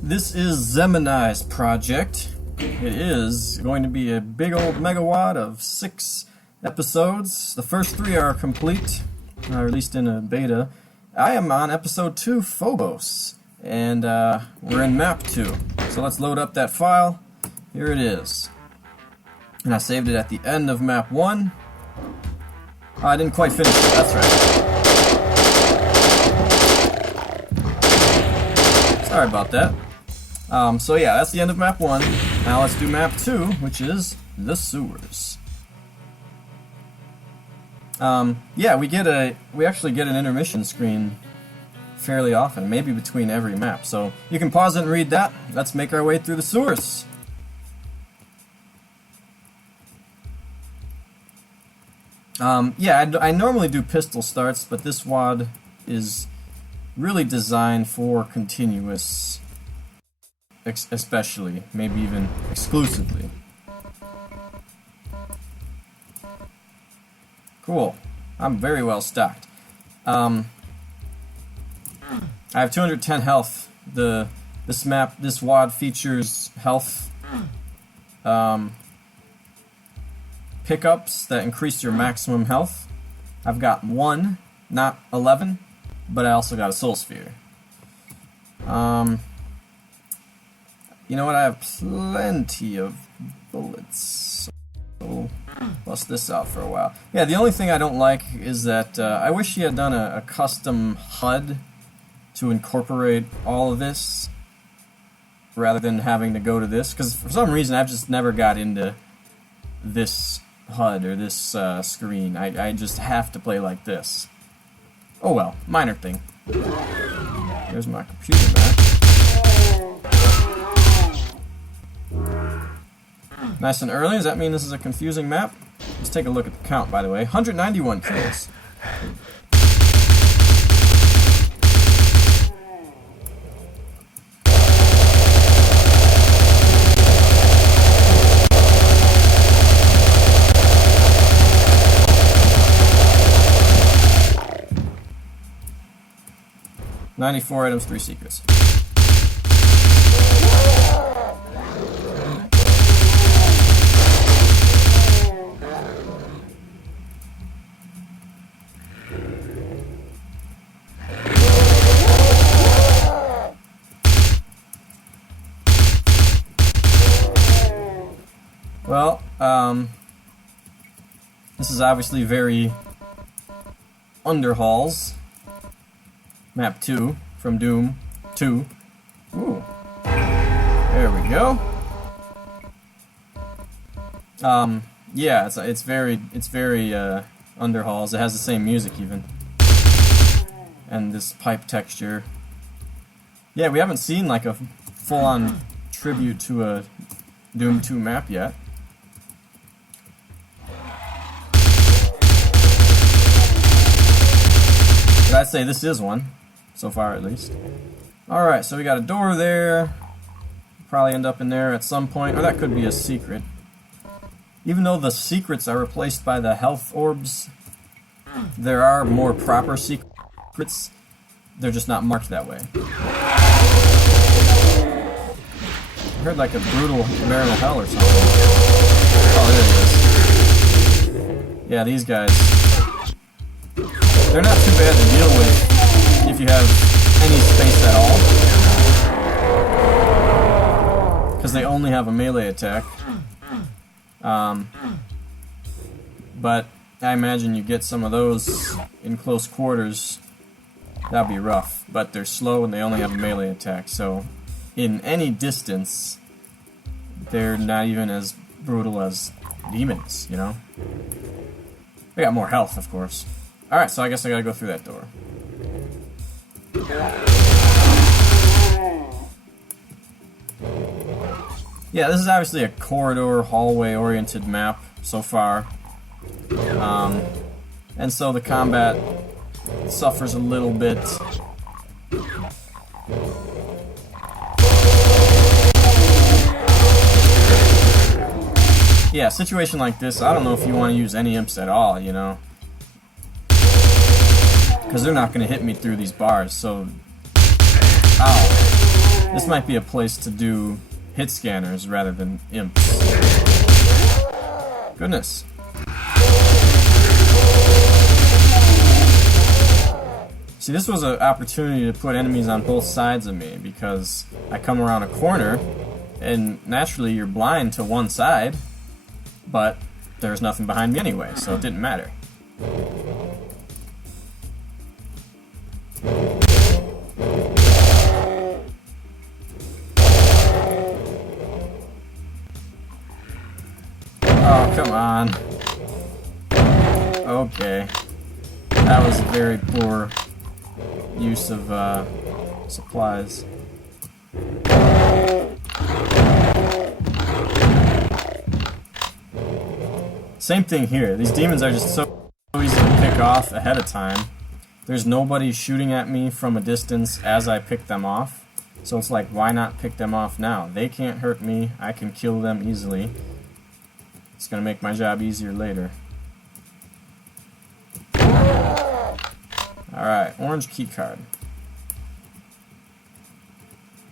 This is Zemini's project. It is going to be a big old megawatt of 6 episodes. The first 3 are complete, or at least in a beta. I am on episode 2, Phobos, and we're in map 2. So let's load up that file. Here it is. And I saved it at the end of map 1. Oh, I didn't quite finish it, that's right. Sorry about that. So yeah, that's the end of map 1. Now let's do map 2, which is the sewers. Yeah, we actually get an intermission screen fairly often, maybe between every map. So you can pause it and read that. Let's make our way through the sewers. Yeah, I normally do pistol starts, but this WAD is really designed for continuous, especially, maybe even exclusively. Cool. I'm very well stocked. I have 210 health. This WAD features health pickups that increase your maximum health. I've got 1, not 11, but I also got a soul sphere. You know what? I have plenty of bullets. So bust this out for a while. Yeah, the only thing I don't like is that I wish he had done a custom HUD to incorporate all of this rather than having to go to this, because for some reason I've just never got into this HUD or this screen. I just have to play like this. Oh well, minor thing. Here's my computer back. Nice and early. Does that mean this is a confusing map? Let's take a look at the count, by the way. 191 kills. "94 items, 3 secrets." Well, this is obviously very Underhalls. Map 2 from Doom 2. Ooh. There we go. Yeah, it's very Underhalls. It has the same music even. And this pipe texture. Yeah, we haven't seen like a full-on tribute to a Doom 2 map yet. But I'd say this is one. So far, at least. Alright, so we got a door there. Probably end up in there at some point. Or that could be a secret. Even though the secrets are replaced by the health orbs, there are more proper secrets. They're just not marked that way. I heard like a brutal Marin of Hell or something. Oh, there it is. Yeah, these guys. They're not too bad to deal with if you have any space at all, because they only have a melee attack. But I imagine you get some of those in close quarters, that'd be rough. But they're slow and they only have a melee attack, so in any distance, they're not even as brutal as demons, you know? They got more health, of course. Alright, so I guess I gotta go through that door. Yeah, this is obviously a corridor, hallway-oriented map so far. And so the combat suffers a little bit. Yeah, a situation like this, I don't know if you want to use any imps at all, you know? Because they're not going to hit me through these bars, so... Ow. This might be a place to do hit scanners rather than imps. Goodness. See, this was an opportunity to put enemies on both sides of me, because I come around a corner, and naturally you're blind to one side, but there's nothing behind me anyway, so it didn't matter. Oh, come on. Okay. That was a very poor use of supplies. Same thing here. These demons are just so easy to pick off ahead of time. There's nobody shooting at me from a distance as I pick them off. So it's like, why not pick them off now? They can't hurt me. I can kill them easily. It's going to make my job easier later. Alright, orange key card.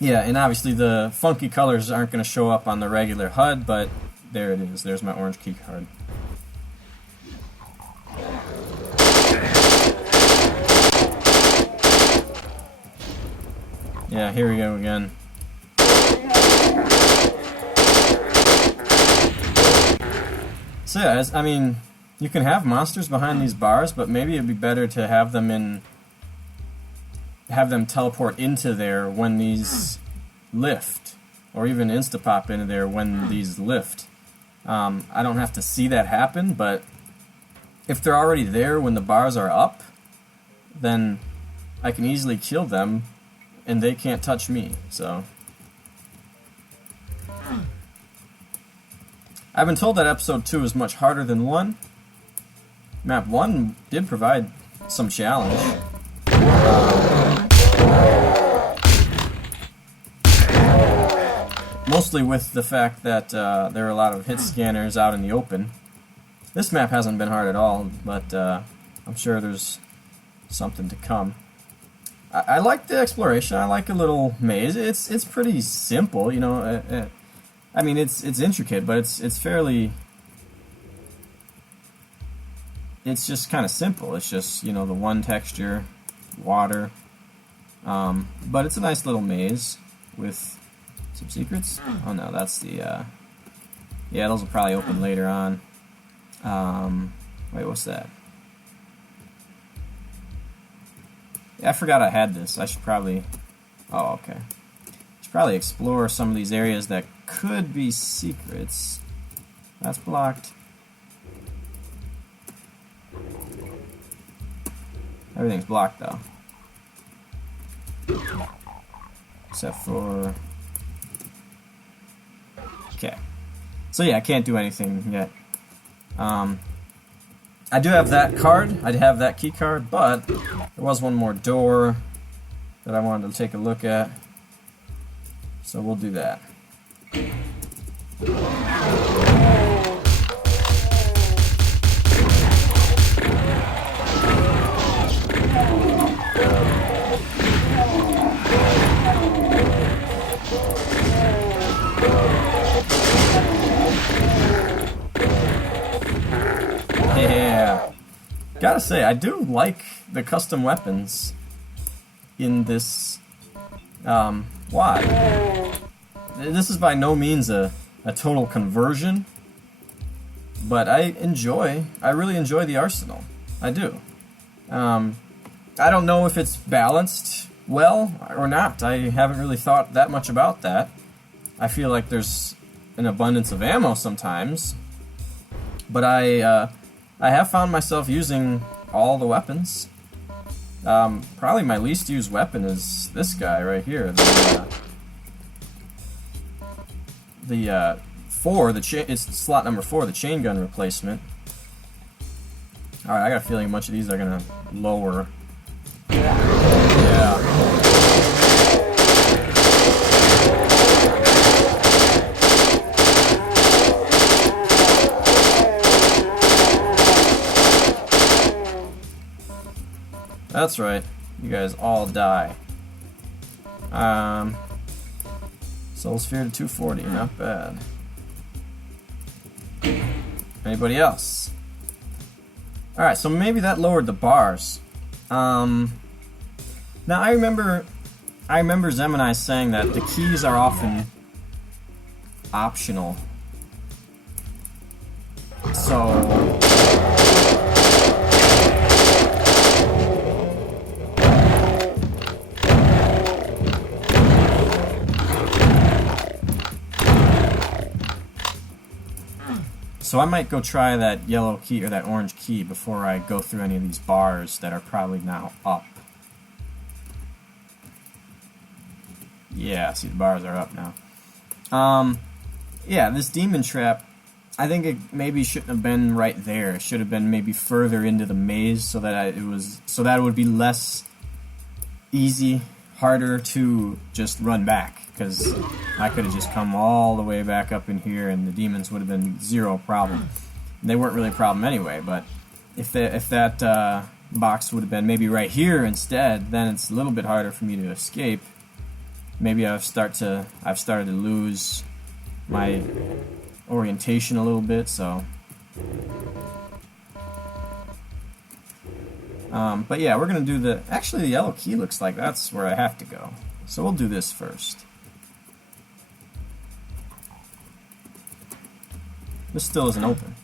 Yeah, and obviously the funky colors aren't going to show up on the regular HUD, but there it is. There's my orange key card. Yeah, here we go again. So yeah, I mean, you can have monsters behind these bars, but maybe it'd be better to have them teleport into there when these lift, or even insta-pop into there when these lift. I don't have to see that happen, but if they're already there when the bars are up, then I can easily kill them, and they can't touch me, so. I've been told that episode 2 is much harder than 1. Map 1 did provide some challenge. Mostly with the fact that there are a lot of hit scanners out in the open. This map hasn't been hard at all, but I'm sure there's something to come. I like the exploration. I like a little maze. It's pretty simple, you know. I mean, it's intricate, but it's fairly. It's just kind of simple. It's just, you know, the one texture, water. But it's a nice little maze with some secrets. Oh no, that's the. Yeah, those will probably open later on. Wait, what's that? Yeah, I forgot I had this. I should probably... Oh, okay. Should probably explore some of these areas that could be secrets. That's blocked. Everything's blocked, though. Except for... Okay. So yeah, I can't do anything yet. I do have that card. I have that key card, but there was one more door that I wanted to take a look at. So we'll do that. Yeah. Gotta say, I do like the custom weapons in this WAD. This is by no means a total conversion, but I really enjoy the arsenal. I do. I don't know if it's balanced well or not. I haven't really thought that much about that. I feel like there's an abundance of ammo sometimes, but I have found myself using all the weapons. Probably my least used weapon is this guy right here. It's slot number 4, the chain gun replacement. Alright, I got a feeling a bunch of these are gonna lower. Yeah. That's right. You guys all die. Soul Sphere to 240, not bad. Anybody else? Alright, so maybe that lowered the bars. Now I remember Zemini saying that the keys are often optional. So I might go try that yellow key or that orange key before I go through any of these bars that are probably now up. Yeah, see, the bars are up now. Yeah, this demon trap, I think it maybe shouldn't have been right there. It should have been maybe further into the maze so that it would be less easy, harder to just run back, because I could have just come all the way back up in here and the demons would have been zero problem. They weren't really a problem anyway, but if that box would have been maybe right here instead, then it's a little bit harder for me to escape. Maybe I've started to lose my orientation a little bit, so but yeah, we're gonna do actually the yellow key looks like that's where I have to go, so we'll do this first. This still isn't open.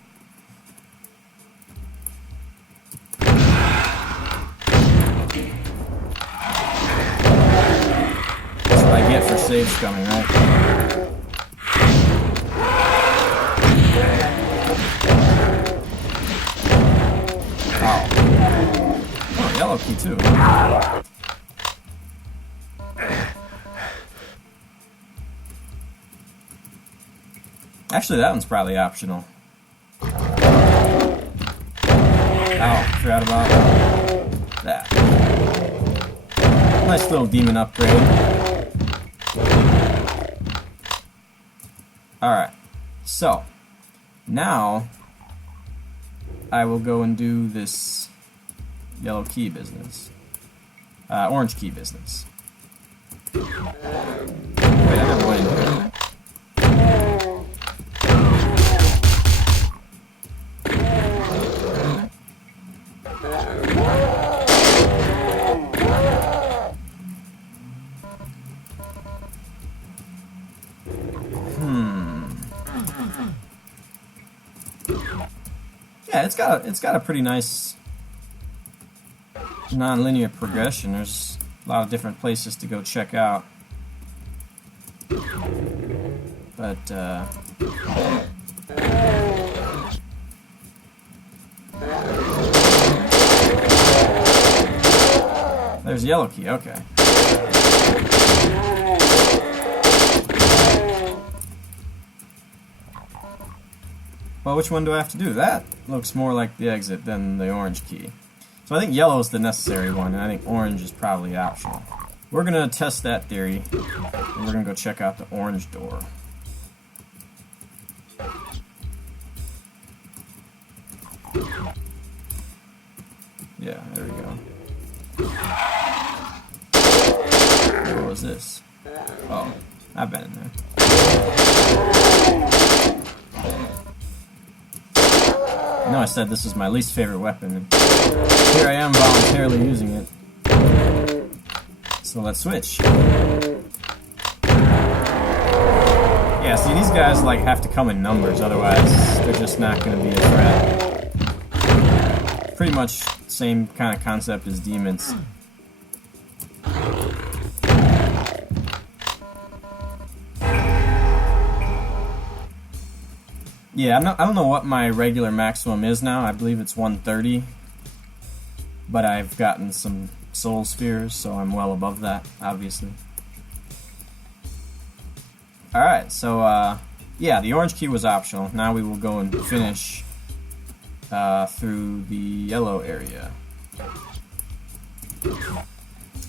That's what I get for save scumming, right? Oh, yellow key too. Actually, that one's probably optional. Oh, forgot about that. Nice little demon upgrade. Alright, so now I will go and do this yellow key business. Orange key business. Wait, I never went into it. Yeah, it's got a pretty nice non-linear progression. There's a lot of different places to go check out. But there's yellow key, okay. Well, which one do I have to do? That looks more like the exit than the orange key. So I think yellow is the necessary one, and I think orange is probably optional. We're going to test that theory, and we're going to go check out the orange door. Yeah, there we go. What was this? Oh, I've been in there. I know I said this is my least favorite weapon, and here I am voluntarily using it. So let's switch. Yeah, see, these guys like have to come in numbers, otherwise they're just not going to be a threat. Pretty much same kind of concept as demons. Yeah, I don't know what my regular maximum is now. I believe it's 130. But I've gotten some soul spheres, so I'm well above that, obviously. Alright, so, yeah, the orange key was optional. Now we will go and finish through the yellow area.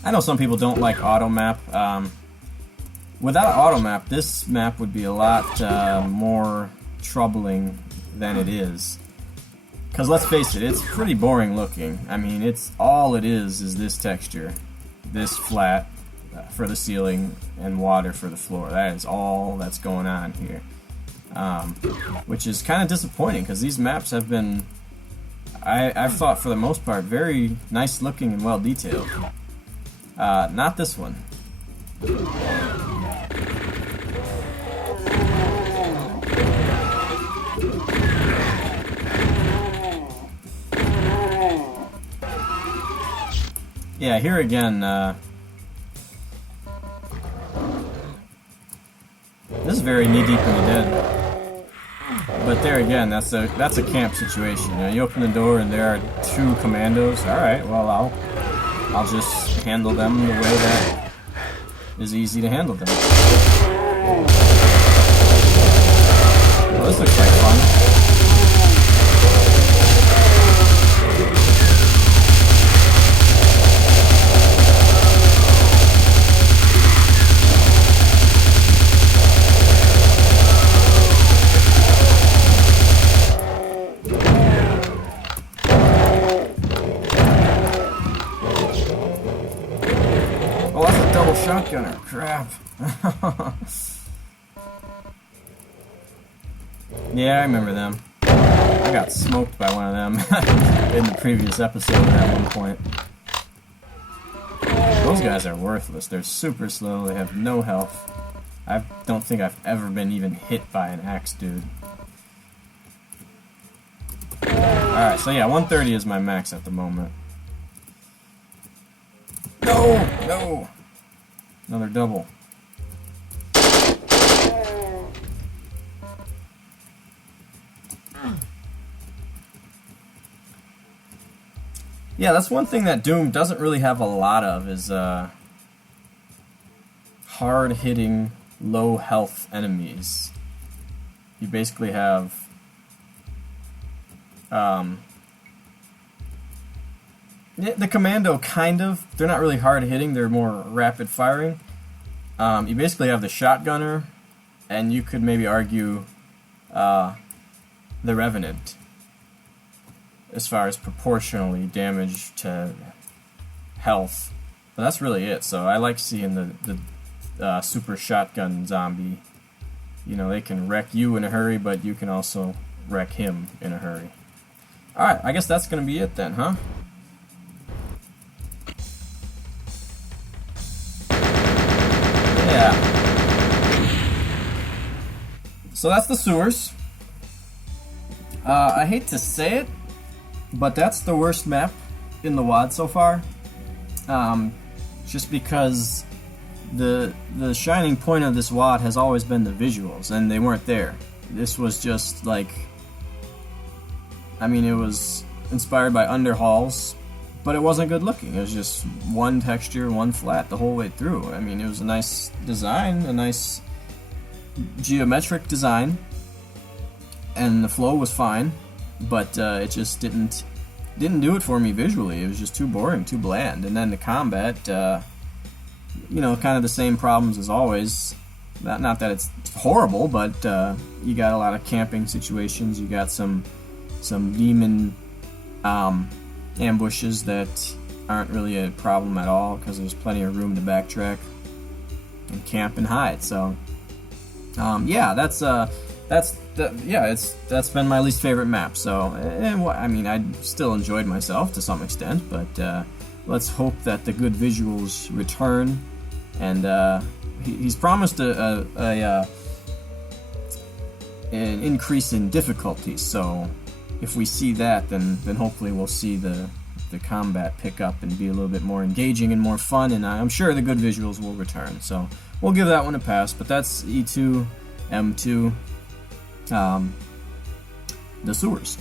I know some people don't like auto map. Without auto map, this map would be a lot more troubling than it is. Because let's face it, it's pretty boring looking. I mean, all it is this texture. This flat, for the ceiling and water for the floor. That is all that's going on here, which is kind of disappointing because these maps have been, I've thought for the most part, very nice looking and well detailed. Not this one. Yeah, here again, this is very knee-deep in the dead. But there again, that's a camp situation. You know, you open the door and there are 2 commandos. Alright, well, I'll just handle them the way that is easy to handle them. Well, this looks like fun. Shotgunner, crap. Yeah, I remember them. I got smoked by one of them in the previous episode at one point. Those guys are worthless. They're super slow. They have no health. I don't think I've ever been even hit by an axe, dude. Alright, so yeah, 130 is my max at the moment. No! No! Another double. Yeah, that's one thing that Doom doesn't really have a lot of is hard-hitting, low-health enemies. You basically have the commando, kind of. They're not really hard-hitting, they're more rapid-firing. You basically have the shotgunner, and you could maybe argue the Revenant, as far as proportionally damage to health. But that's really it, so I like seeing the super shotgun zombie. You know, they can wreck you in a hurry, but you can also wreck him in a hurry. Alright, I guess that's going to be it then, huh? Yeah. So that's the sewers. I hate to say it, but that's the worst map in the WoD so far. Just because the shining point of this WoD has always been the visuals, and they weren't there. This was just like, I mean, it was inspired by Underhalls, but it wasn't good looking. It was just one texture, one flat the whole way through. I mean, it was a nice design, a nice geometric design, and the flow was fine, but it just didn't do it for me visually. It was just too boring, too bland. And then the combat, you know, kind of the same problems as always. Not that it's horrible, but you got a lot of camping situations. You got some demon ambushes that aren't really a problem at all because there's plenty of room to backtrack and camp and hide. So yeah, that's been my least favorite map. So I mean, I still enjoyed myself to some extent, but let's hope that the good visuals return. And he's promised an increase in difficulty. So if we see that, then hopefully we'll see the combat pick up and be a little bit more engaging and more fun, and I'm sure the good visuals will return. So we'll give that one a pass, but that's E2, M2, the sewers.